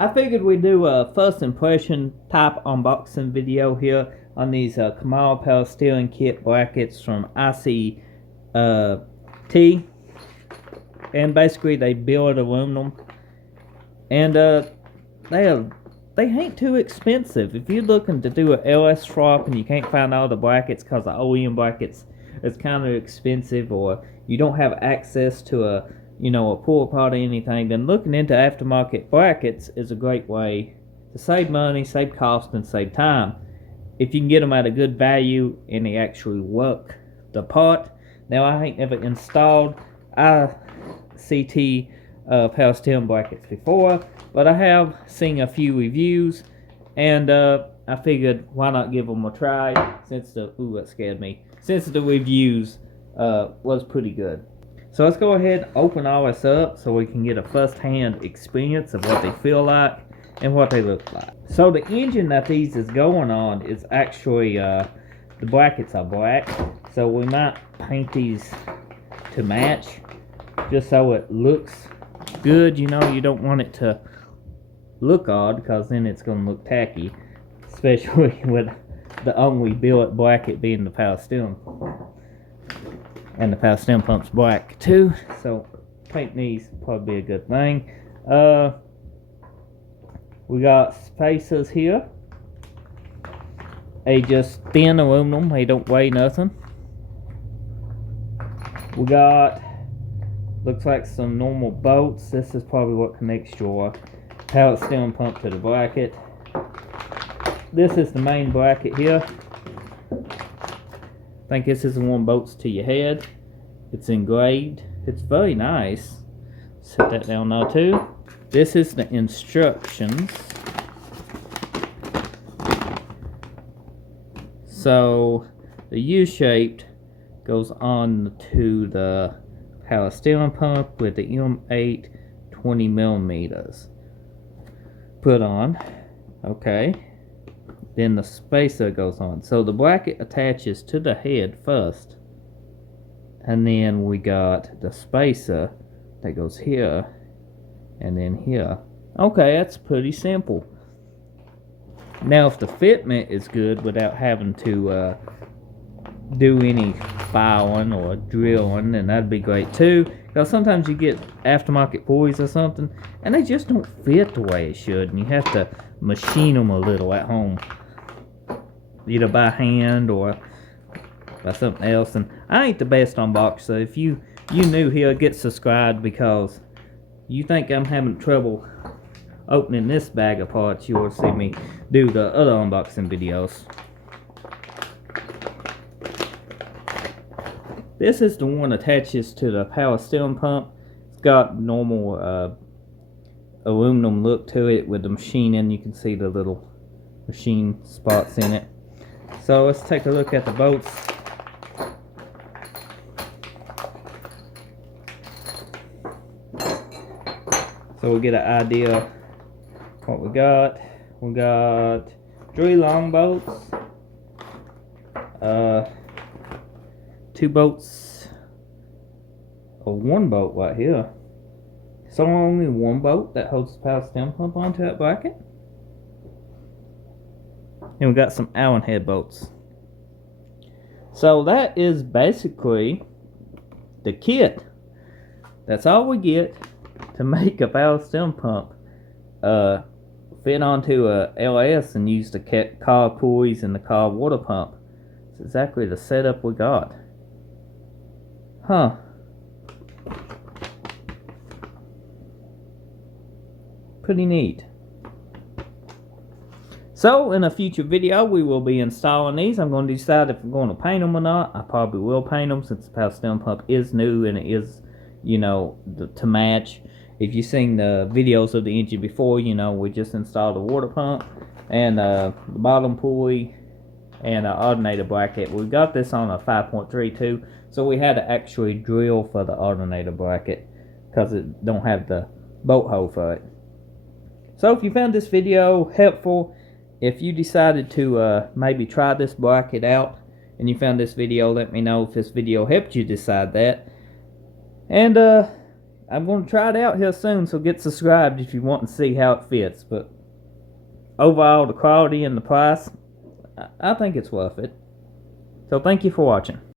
I figured we'd do a first impression type unboxing video here on these Kamal Power Steering Kit brackets from Ict. And basically they build aluminum, and they ain't too expensive. If you're looking to do an LS swap and you can't find all the brackets because the OEM brackets is kind of expensive, or you don't have access to a pull apart or anything, then looking into aftermarket brackets is a great way to save money, save cost, and save time. If you can get them at a good value and they actually work the part. Now, I ain't never installed Ict power steering brackets before, but I have seen a few reviews, and I figured why not give them a try since that scared me, since the reviews was pretty good. So let's go ahead and open all this up so we can get a first-hand experience of what they feel like and what they look like. So the engine that these is going on is actually, the brackets are black, so we might paint these to match just so it looks good. You don't want it to look odd, because then it's going to look tacky, especially with the only billet bracket being the power steering. And the power steering pump's black too, so painting these probably be a good thing. We got spacers here. They just thin aluminum, they don't weigh nothing. We got, looks like some normal bolts. This is probably what connects your power steering pump to the bracket. This is the main bracket here. I think this is the one bolts to your head. It's engraved. It's very nice. Set that down now too. This is the instructions. So the U-shaped goes on to the power steering pump with the M8 20 millimeters put on. Okay. Then the spacer goes on. So the bracket attaches to the head first, and then we got the spacer that goes here and then here. Okay, that's pretty simple. Now if the fitment is good without having to do any filing or drilling, then that'd be great too, because sometimes you get aftermarket pulleys or something and they just don't fit the way it should, and you have to machine them a little at home, either by hand or by something else. And I ain't the best on box, so if you new here, get subscribed, because you think I'm having trouble opening this bag of parts, you will see me do the other unboxing videos. This is the one that attaches to the power steering pump. It's got normal aluminum look to it with the machining. You can see the little machine spots in it. So let's take a look at the bolts. So we'll get an idea of what we got. We got 3 long bolts, 2 bolts, or 1 bolt right here. So only 1 bolt that holds the power steering pump onto that bracket. And we got some Allen head bolts. So that is basically the kit. That's all we get to make a power steering pump fit onto a LS and use the car pulleys and the car water pump. It's exactly the setup we got. Huh. Pretty neat. So in a future video we will be installing these. I'm going to decide if I'm going to paint them or not. I probably will paint them, since the power steering pump is new and it is, to match. If you've seen the videos of the engine before, we just installed a water pump and the bottom pulley and an alternator bracket. We got this on a 5.32, so we had to actually drill for the alternator bracket because it don't have the bolt hole for it. So if you found this video helpful, if you decided to maybe try this bracket out and you found this video, let me know if this video helped you decide that. And I'm going to try it out here soon, so get subscribed if you want to see how it fits. But overall, the quality and the price, I think it's worth it. So thank you for watching.